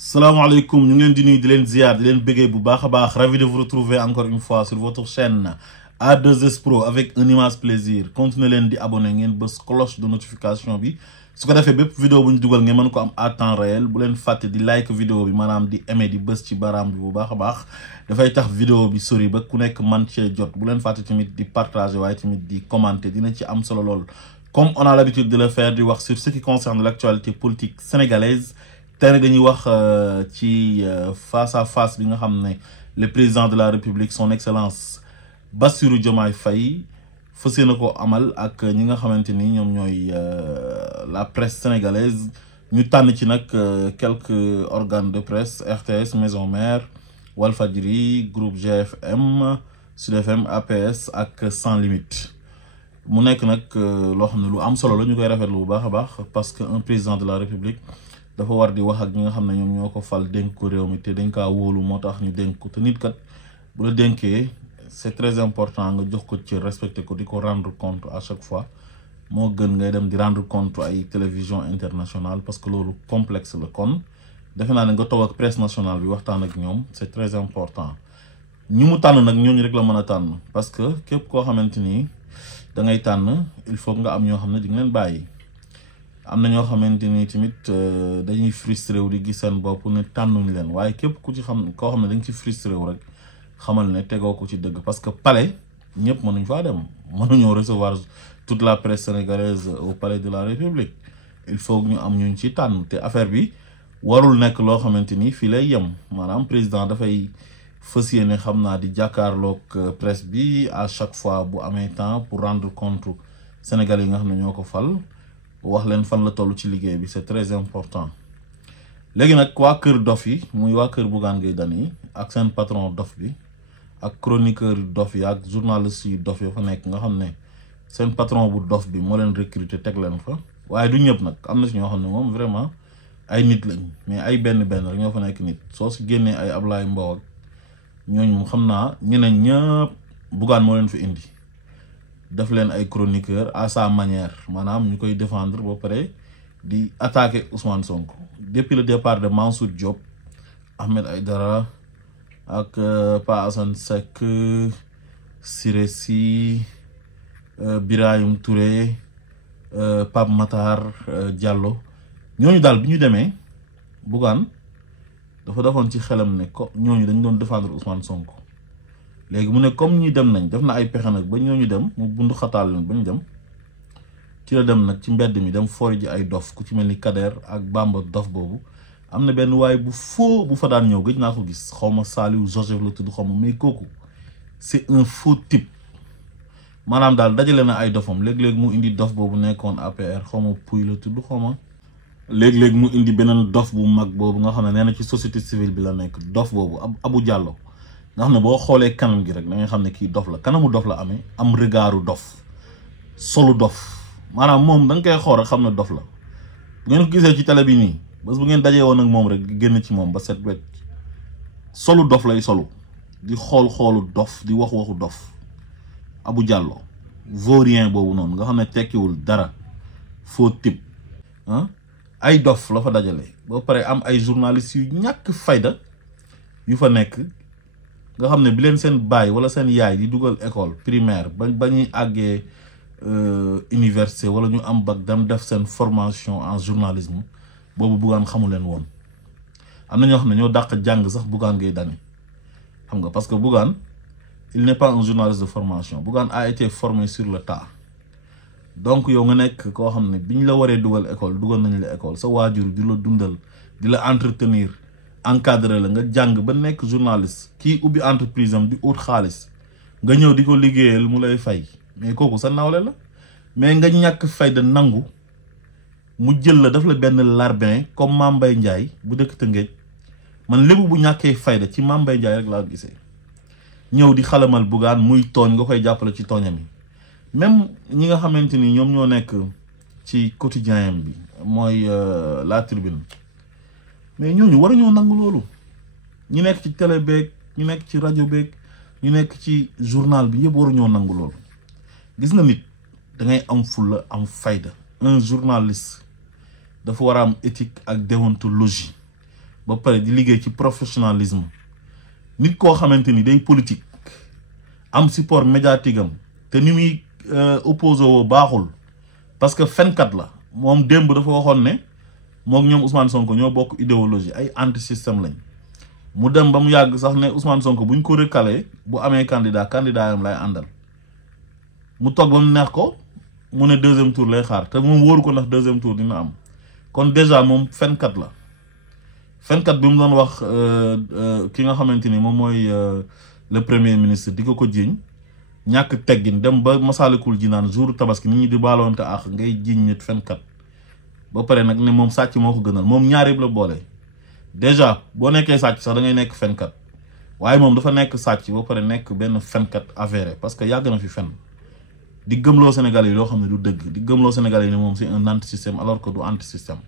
Salam alaikum, nous sommes venus de l'Enziar, de l'Enbege Boubachabar. Ravi de vous retrouver encore une fois sur votre chaîne A2S Pro avec un immense plaisir. Continuez à abonner, bës cloche de notification. Si vous avez fait une vidéo, vous pouvez vous à temps réel. Vous pouvez faire des like vidéo, vous aimer, des bës ci baram bi bu baax baax. Da fay tax vidéo bi sori ba ku nek man ci jot. Bu len faté tamit di partager waye tamit di commenter dina ci am solo lol. Comme on a l'habitude de le faire di wax sur ce qui concerne l'actualité politique sénégalaise. Tey dañuy wax ci face à face bi nga xamné le président de la République son excellence Bassirou Diomaye Faye fassé nako amal ak ñi nga xamanteni ñom ñoy la presse sénégalaise ñu tann ci nak quelques organes de presse RTS Maison Mère Walfadjri groupe GFM Sud FM APS ak Sans Limite mu nek nak lo xamné lu am solo la ñu koy rafetlu bu baaxa baax parce que un président de la République dafa war di wax ak ñi nga xam ne ñoom ñoo ko fal dénk ko réew mi te dañ kaa wóolu moo tax ñu dénk ko te nit kat bu la dénkee c'est très important nga jox ko ci respecter ko di ko rendre compte à chaque fois moo gën ngay dem di rendre compte ay télévision internationale parce que loolu complexe la kon defe naa ne nga toog ak presse nationale bi waxtaan ak ñoom c'est très important ñi mu tànn nag ñooñu rek la mën a tànn parce que képp koo xamante ni da ngay tànn il faut nga am ñoo xam ne di nga leen bàyyi. am na ñoo xamante ni tamit dañuy frustré wu di gis seen bopp ne tànnuñu leen waaye képp ku ci xam koo xam ne dañ ci frustré wu rek xamal ne tegoo ko ci dëgg parce que palais ñëpp mënuñ faa dem mënuñoo recevoir toute la presse sénégalaise au palais de la République il faut ñu am ñuñ ci tànn te affaire bi warul nekk loo xamante ni fii lay yem maanaam président dafay fas yéene xam naa di jàkkaarloog presse bi à chaque fois bu amee temps pour rendre compte Sénégalais yi nga xam ne ñoo ko fal. wax leen fan la tollu ci liggéey bi c'est très important léegi nag waa kër dof yi muy waa kër Bougane Gueye Dany ak seen patron dof bi ak chroniqueur dof yi ak journaliste yi dof yi fa nekk nga xam ne seen patron bu dof bi moo leen recruter teg leen fa waaye du ñëpp nag am na si ñoo xam ne moom vraiment ay nit lañ mais ay benn rek ñoo fa nekk nit soo si génnee ay Ablaye Mbow ak ñooñu moom xam naa ñeneen ñëpp Bougane moo leen fi indi def leen ay chroniqueur à sa manière manam ñu koy défendre ba paré di attaquer Ousmane Sonko depuis le départ de Mansour Diop Ahmed Aïdara ak Pa Assane Seck Siré Sy Birahim Touré Pape Matar Diallo ñooñu daal bi ñu demee Bougane dafa defoon ci xelam ne ko ñooñu dañ doon défendre Ousmane Sonko léegi mu ne comme ñi dem nañ def na ay pexe nag ba ñooñu dem mu bundu xataal leen ba ñu dem ci la dem nag ci mbedd mi dem fori ji ay dof ku ci mel ni Kader ak Bamba dof boobu am na benn waay bu faux bu fa daan ñëw gëj naa ko gis xaw ma Saliou Joseph la tudd xaw ma mais kooku c'est un faux type maanaam daal dajale na ay dofam léeg-léeg mu indi dof boobu nekkoon APR xaw ma Pouy la tudd xaw ma léeg-léeg mu indi beneen dof bu mag boobu nga xam ne nee na ci société civile bi la nekk dof boobu Abou Diallo nga xam ne boo xoolee kanam gi rek da nga xam ne kii dof la kanamu dof la amee am regardu dof solu dof maanaam moom da nga koy xool rek xam ne dof la bu ngeen ko gisee ci télé bi nii bés bu ngeen dajee woon ak moom rek génn ci moom ba set wecc solu dof lay solu di xoolu dof di waxu dof Abou Diallo vaurien boobu noonu nga xam ne tekkiwul dara faux type ay dof la fa dajale ba pare am ay journalistes yu ñàkk fayda yu fa nekk nga xam ne bi leen seen baay wala seen yaay di dugal école primaire ba ñuy àggee université wala ñu am bac dem def seen formation en journalisme boobu Bougane xamu leen woon am na ñoo xam ne ñoo dàq jàng sax Bougane Gueye Dany xam nga parce que Bougane il n'est pas un journaliste de formation Bougane a été formé sur le tas donc yow nga nekk koo xam ne biñ la waree dugal nañ la école sa waajur di la dundal di la entretenir encadré la nga jàng ba nekk journaliste kii ubbi entreprise am di ut xaalis nga ñëw di ko liggéeyal mu lay fay mais kooku sa nawle la mais nga ñàkk fayda nangu mu jël la daf la benn larbin comme Mame Mbaye Ndiaye bu dëkk Tëngéej man lébu bu ñàkkee fayda ci Mame Mbaye Ndiaye rek laa gisee ñëw di xalamal Bougane muy tooñ nga koy jàppale ci tooñam yi même ñi nga xamante ni ñoom ñoo nekk ci quotidien bi mooy La Tribune mais ñooñu waruñoo nangu loolu ñu nekk ci télé beeg ñu nekk ci rajo beeg ñu nekk ci journal bi yëpp waruñoo nangu loolu gis nga nit da ngay am fulla am fayda un journaliste dafa war a am éthique ak déontologie ba pare di liggéey ci professionnalisme nit koo xamante ni day politique am support médiatique am te ni muy opposé woo baaxul parce que fenkat la moom démb dafa waxoon ne mook ñoom Ousmane Sonko ñoo bokk idéologie ay anti système lañ mu dem ba mu yàgg sax ne Ousmane Sonko buñ ko recalé bu amee candidat yam lay àndal mu toog ba mu neex ko mu ne deuxième tour lay xaar te moom wóoru ko ndax deuxième tour dina am kon déjà moom fenkat la fenkat bi mu doon wax ki nga xamante ni moom mooy le premier ministre di ko jiiñ ñàkk teggin dem ba Masaalikul Jinaan jour tabaski nit ñi di baaloonte ak ngay jiiñ nit fenkat ba pare nag ne moom sàcc moo ko gënal moom ñaar yëpp la boole déjà boo nekkee sàcc sax da ngay nekk fenkat waaye moom dafa nekk sàcc ba pare nekk benn fenkat avéré parce que yàgg na fi fen di gëmloo Sénégalais yi loo xam ne du dëgg di gëmloo Sénégalais yi ne moom c'est un anti-système alors que du anti-système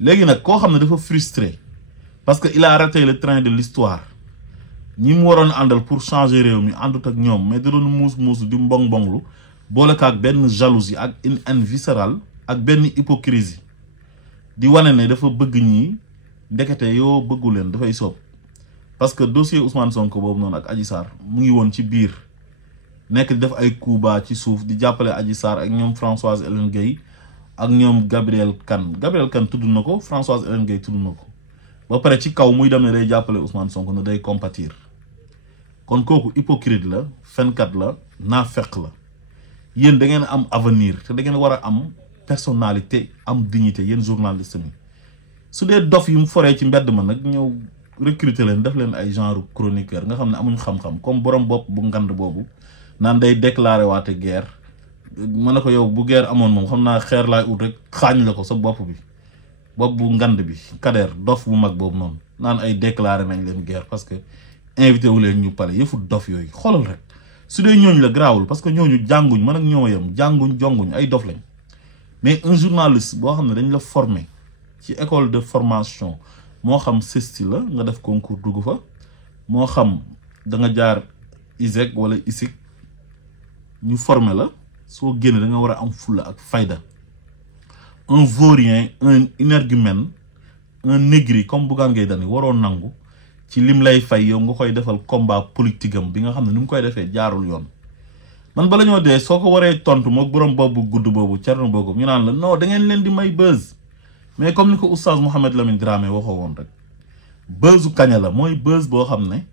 léegi nag koo xam ne dafa frustré parce que il a raté le train de l'histoire ñi mu waroon àndal pour changer réew mi àndut ak ñoom mais da doon muus di mbong-mbonglu boole ko ak benn jalousie ak une haine viscérale ak benn hypocrisie di wane ne dafa bëgg ñi ndekete yoo bëggu leen dafay soob parce que dossier Ousmane Sonko boobu noonu ak Adji Sarr mu ngi woon ci biir nekk di def ay coups bas ci suuf di jàppale Adji Sarr ak ñoom Françoise Hélène Gueye ak ñoom Gabriel Kane tudd na ko Françoise Hélène Gueye tudd na ko ba pare ci kaw muy dem ne day jàppale Ousmane Sonko ne day compatir kon kooku hypocrite la fenkat la naafeq la yéen da ngeen am avenir te da ngeen war a am personnalité am dignité yéen journaliste mi su dee dof yu mu foree ci mbedd ma nag ñëw recruter leen def leen ay genre chroniqueur nga xam ne amuñ xam-xam comme borom bopp bu ngand boobu naan day déclaré waate guerre ma ne ko yow bu guerre amoon moom xam naa xeer laay ut rek xaañ la ko sa bopp bi bopp bu ngand bi Kader dof bu mag boobu noonu naan ay déclaré nañ leen guerre parce que invité wu leen ñu pale yëfu dof yooyu xoolal rek su dee ñooñu la garaawul parce que ñooñu jànguñ man ak ñoo yem jànguñ jonguñ ay dof lañ mais un journaliste boo xam ne dañ la formé ci école de formation moo xam CESTI la nga def concours dugg fa moo xam da nga jaar ISEC wala ISIC ñu formé la soo génne da nga war a am fulla ak fayda un vaurien un énergumène un négri comme Bougane Gueye Dany waroon nangu ci lim lay fay yow nga koy defal combat politique am bi nga xam ne ni mu koy defee jaarul yoon man bala ñoo dee soo ko waree tontu mook borom boobu gudd boobu Thierno Bocoum ñu naan la non da ngeen leen di may buzz mais comme ni ko oustaz Mouhamed Lamine Dramé waxoo woon rek buzzu kaña la mooy buzz boo xam ne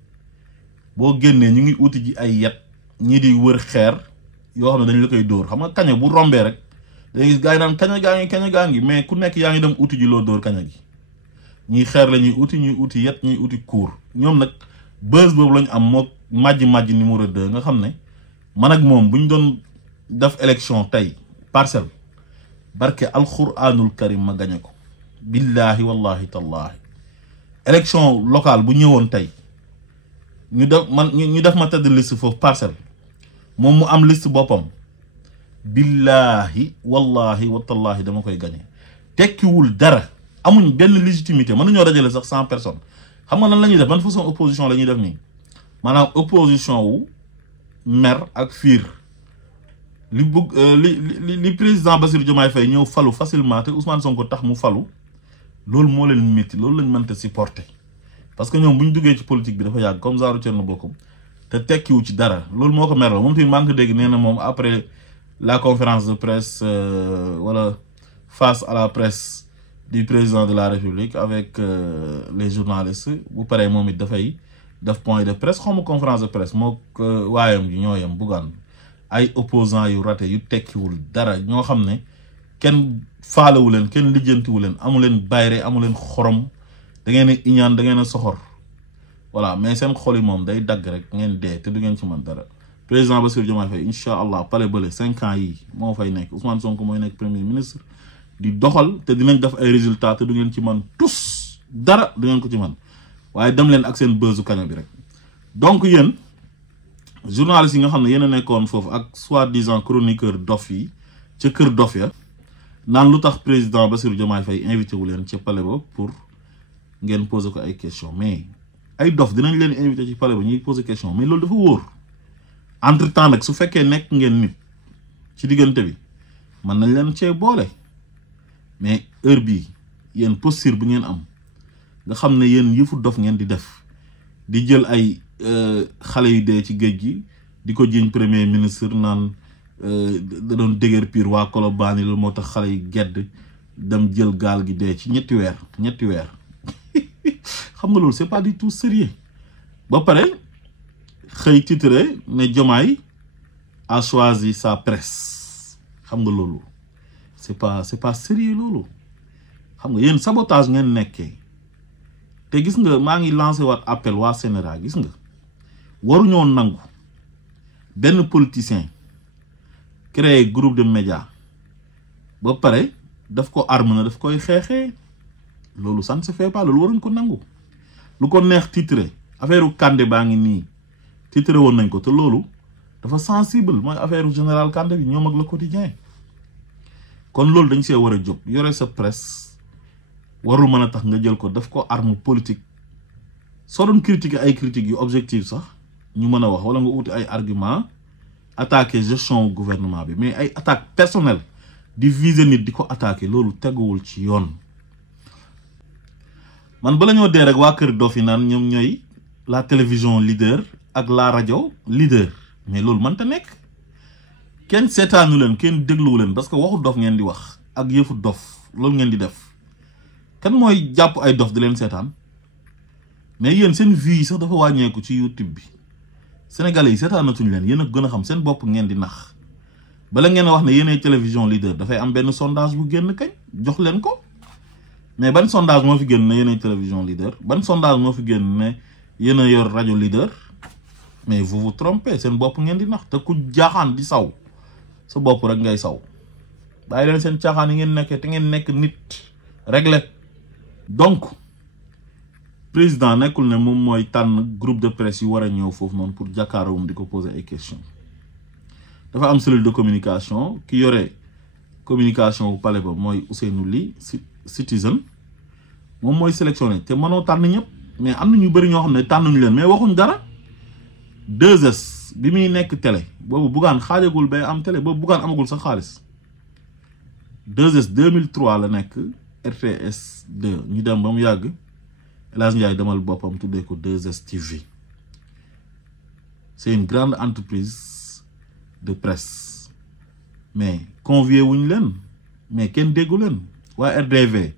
boo génnee ñu ngi uti ji ay yet ñii di wër xeer yoo xam ne dañ la koy dóor xam nga kaña bu rombee rek da gis gars yi naan kaña gaa ngi mais ku nekk yaa ngi dem uti ji loo dóor kaña gi ñii xeer la ñuy uti yet ñuy uti kuur ñoom nag buzz boobu lañu am moo majji numéro 2 nga xam ne man ak moom bu ñu doon def élection tey parcelle barke alxuraanul karim ma gañe ko billahi wallahi tallahi élection locale bu ñëwoon tey ñu def ma tête de liste foofu parcelle moom mu am liste boppam billahi wallahi watallahi dama koy gañe tekkiwul dara amuñ benn légitimité mën nañoo dajale sax 100 personnes xam nga nan la ñuy def ban façon opposition la ñuy def nii maanaam opposition wu mer ak fiir li bëgg li président Bassirou Diomaye Faye ñëw falu facilement te Ousmane Sonko tax mu falu loolu moo leen métti loolu lañ mënta supporter parce que ñoom bu ñu duggee ci politique bi dafa yàgg comme genre Thierno Bocoum te tekkiwu ci dara loolu moo ko meral moom tamit maa ngi ko dégg nee na moom après la conférence de presse wala face à la presse du président de la République avec les journalistes bu paree moom it dafay def point de presse xaw ma conférence de presse moo waayam ji ñoo yem Bougane ay opposants yu raté yu tekkiwul dara ñoo xam ne kenn faalewu leen kenn lijjantiwu leen amu leen bayre amu leen xorom da ngeen a iñaan da ngeen a soxor voilà mais seen xol yi moom day dagg rek ngeen dee te du ngeen ci mën dara président Bassirou Diomaye Faye incha allah pale bële 5 ans yi moo fay nekk Ousmane Sonko mooy nekk premier ministre di doxal te dinañ def ay résultats te du ngeen ci mën tous dara du ngeen ko ci mën waaye dem leen ak seen buzzu kaña bi rek donc yéen journalistes yi nga xam ne yéen a nekkoon foofu ak soi-disant chroniqueur dof yi ca kër dof ya naan lu tax président Bassirou Diomaye Faye invité wu leen ca palais ba pour ngeen poser ko ay questions mais ay dof dinañ leen invité ci palais ba ñuy poser question mais loolu dafa wóor entre temps nag su fekkee nekk ngeen nit ci diggante bi mën nañ leen cee boole mais heure bii yéen posture bu ngeen am nga xam ne yéen yëfu dof ngeen di def di jël ay xale yu dee ci géej gi di ko jiñ premier ministre naan da doon déguerpir waa Colobane loolu moo tax xale yi gedd dem jël gaal gi dee ci ñetti weer xam nga loolu c'est pas du tout sérieux ba pare xëy titré ne Diomaye a choisi sa presse xam nga loolu c'est pas sérieux loolu xam nga yéen sabotage ngeen nekkee te gis nga maa ngi lancé waat appel waa Sénégal gis nga waruñoo nangu benn politicien créer groupe de médias ba pare daf ko arme na daf koy xeexee loolu ça ne se fait pas loolu waruñ ko nangu lu ko neex titré affaire u Kandé baa ngi nii titré woon nañ ko te loolu dafa sensible mooy affaire u général Kandé bi ñoom ak Le Quotidien kon loolu dañ see war a jóg yore sa presse warul mën a tax nga jël ko daf ko arme politique soo doon critiquer ay critiques yu objectif sax ñu mën a wax wala nga uti ay argument attaquer gestion gouvernement bi mais ay attaque personnelle di viser nit di ko attaquer loolu teguwul ci yoon man bala ñoo dee rek waa kër dof yi naan ñoom ñooy la télévision leader ak la rajo leader mais loolu mënta nekk kenn seetaanu leen kenn dégluwu leen parce que waxu dof ngeen di wax ak yëfu dof loolu ngeen di def kan mooy jàpp ay dof di leen seetaan mais yéen seen vie yi sax dafa wàññeeku ci YouTube bi sénégalais yi seetaanatuñ leen yéen a gën a xam seen bopp ngeen di nax bala ngeen wax ne yéenay télévision leader dafay am benn sondage bu génn kañ jox leen ko mais ban sondage moo fi génn ne yéenay télévision leader ban sondage moo fi génn ne yéen a yor rajo leader mais vous vous trompez seen bopp ngeen di nax te ku jaaxaan di saw sa bopp rek ngay saw bàyyi leen seen caaxaan yi ngeen nekkee te ngeen nekk nit réglé donc président nekkul ne moom mooy tànn groupe de presse yu war a ñëw foofu noonu pour jàkkaaroom di ko poser ay questions dafa am cellule de communication ki yore communication bu palais ba mooy Ousseynou Ly Citizen moom mooy sélectionné te mënoo tànn ñëpp mais am na ñu bëri ñoo xam ne tànnuñu leen mais waxuñ dara 2S bi muy nekk télé boobu Bougane xaajagul bay am télé boobu Bougane amagul sax xaalis 2S 2003 la nekk RTS 2 ñu dem ba mu yàgg El Hadj Ndiaye demal boppam tuddee ko 2S TV c'est une grande entreprise de presse mais convié wuñ leen mais kenn déggu leen waa RDV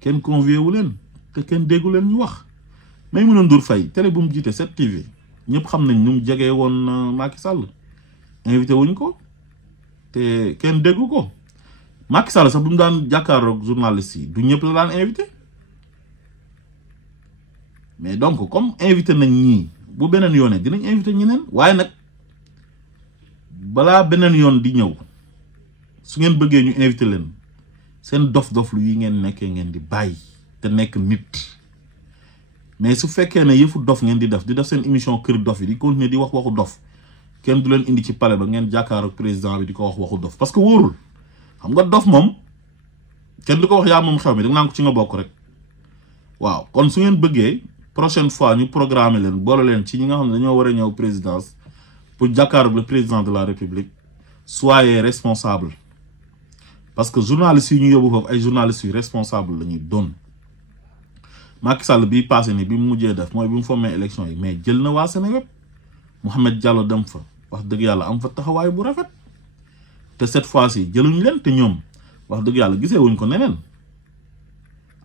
kenn convié wu leen te kenn déggu leen ñu wax Maïmouna Ndour Faye télé bu mu jiite 7TV ñëpp xam nañ ñu mu jegee woon Macky Sall invité wuñ ko te kenn déggu ko Macky Sall sax bu mu daan jàkkaaroog journaliste yi du ñëpp la daan invité mais donc comme invité nañ ñii bu beneen yoonee dinañ invité ñeneen waaye nag balaa beneen yoon di ñëw su ngeen bëggee ñu invité leen seen dof-dof lu yi ngeen nekkee ngeen di bàyyi te nekk nit mais su fekkee ne yëfu dof ngeen di def seen émission kër dof yi di continuer di wax waxu dof kenn du leen indi ci palais ba ngeen jàkkaaroog président bi di ko wax waxu dof parce que wóorul xam nga dof moom kenn du ko wax yaa moom xew mi da nga naan ko ci nga bokk rek waaw kon su ngeen bëggee prochaine fois ñu programmer leen boole leen ci ñi nga xam ne dañoo war a ñëw présidence pour jàkkaaroog le président de la république soyez responsable parce que journalistes yi ñu yóbbu foofu ay journalistes yu responsable la ñuy doon Macky Sall bii passé ni bi mu mujjee def mooy bi mu formé élection yi mais jël na waa Seneweb Mouhamed Diallo dem fa wax dëgg yàlla am fa taxawaay bu rafet te cette fois-ci jëluñ leen te ñoom wax dëgg yàlla gisee wuñ ko neneen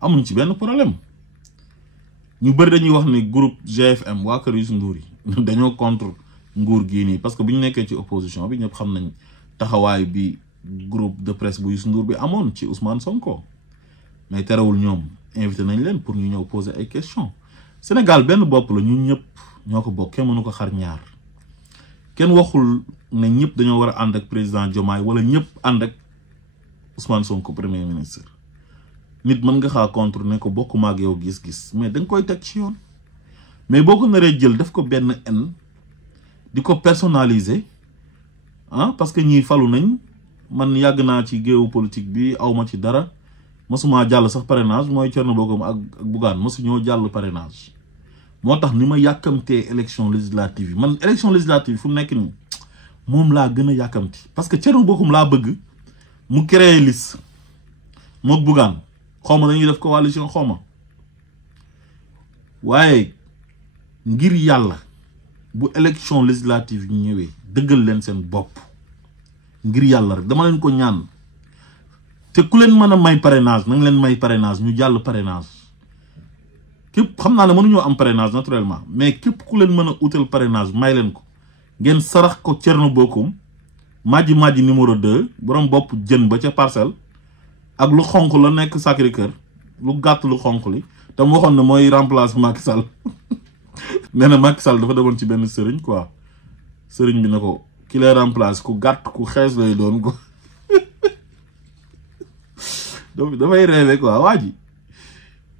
amuñ ci benn problème ñu bëri dañuy wax ni groupe GFM waa kër Youssou Ndour yi dañoo contre nguur gii nii parce que bu ñu nekkee ci opposition bi ñëpp xam nañ taxawaay bi groupe de presse bu Youssou Ndour bi amoon ci Ousmane Sonko mais terewul ñoom invité nañ leen pour ñu ñëw poser ay questions Sénégal benn bopp la ñun ñëpp ñoo ko bokk kenn mënu ko xar ñaar kenn waxul ne ñëpp dañoo war a ànd ak président Diomaye wala ñëpp ànd ak Ousmane Sonko premier ministre nit mën nga xaa contre ne ko bokkuma ak yow gis-gis mais da nga koy teg ci yoon mais boo ko naree jël def ko benn en di ko personnaliser parce que ñii falu nañ man yàgg naa ci géewu politique bi awma ci dara mosuma jàll sax parrainage mooy Thierno Bocoum ak Bougane mosu ñoo jàll parrainage moo tax ni ma yàkkamtee élection législative yi man élection législative fu mu nekk nii moom laa gën a yàkkamti parce que Thierno Bocoum laa bëgg mu créer liste mook Bougane xaw ma dañuy def coalition xaw ma waaye ngir yàlla bu élection législative yi ñëwee dëggal leen seen bopp ngir yàlla rek dama leen ko ñaan te ku leen mën a may parrainage nanga leen may parrainage ñu jàll parrainage képp xam naa ne mënuñoo am parrainage naturellement mais képp ku leen mën a utal parrainage may leen ko ngeen sarax ko Thierno Bocoum Madji numéro 2 borom bopp jën ba ca Parcelles ak lu xonq la nekk Sacré-Cœur lu gàtt lu xonq li te mu waxoon ne mooy remplace Macky Sall nee na Macky Sall dafa demoon ci benn sëriñ quoi sëriñ bi ne ko ki lay remplace ku gàtt ku xees lay doon ko dafay rêvé quoi waa ji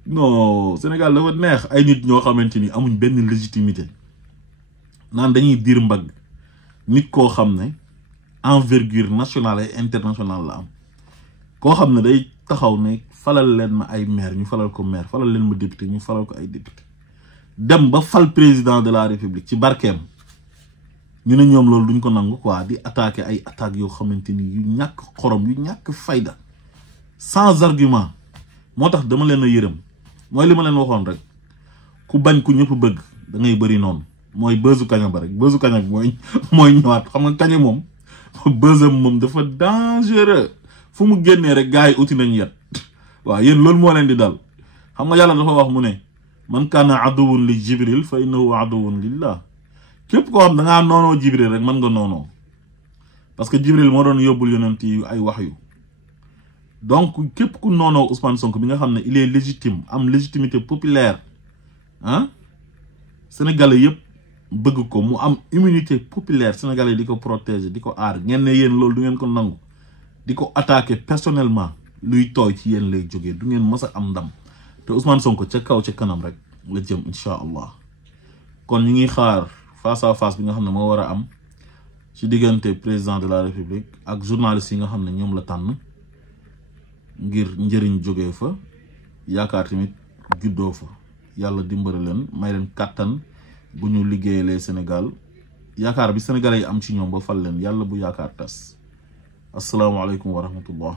non Sénégal dafa neex ay nit ñoo xamante ni amuñ benn légitimité naan dañuy diir mbagg nit koo xam ne envergure nationale et internationale la am koo xam ne day taxaw ne falal leen ma ay maire ñu falal ko maire falal leen ma député ñu falal ko ay député dem ba fal président de la république ci barkeem ñu ne ñoom loolu duñ ko nangu quoi di attaquer ay attaques yoo xamante ni yu ñàkk xorom yu ñàkk fayda sans argument moo tax dama leen a yërëm mooy li ma leen waxoon rek ku bañ ku ñëpp bëgg da ngay bëri noonu mooy bësu kaña ba rek bësu kaña bi mooy ñëwaat xam nga kaña moom bësam moom dafa dangereux fu mu génnee rek gars yi uti nañ yet waaw yéen loolu moo leen di dal xam nga yàlla dafa wax mu ne man kaana aduwun li jibril fa innahu aduwun lillah képp koo xam da ngaa noonoo jibril rek mën nga noonoo parce que jibril moo doon yóbbul yonent yi ay wax yu donc képp ku noonoo Ousmane Sonko bi nga xam ne il est légitime am légitimité populaire ah sénégalais yëpp bëgg ko mu am immunité populaire sénégalais di ko protéger di ko aar ngeen ne yéen loolu du ngeen ko nangu di ko attaquer personnellement luy tooy ci yéen lay jógee du ngeen mës a am ndam te Ousmane Sonko ca kaw ca kanam rek la jëm incha allah kon ñu ngi xaar face à face bi nga xam ne moo war a am ci diggante président de la république ak journalistes yi nga xam ne ñoom la tànn ngir njëriñ jógee fa yaakaar tamit juddoo fa yàlla dimbali leen may leen kàttan bu ñu liggéeyalee Sénégal yaakaar bi sénégalais yi am ci ñoom ba fal leen yàlla bu yaakaar tas asalaamaaleykum wa rahmatullah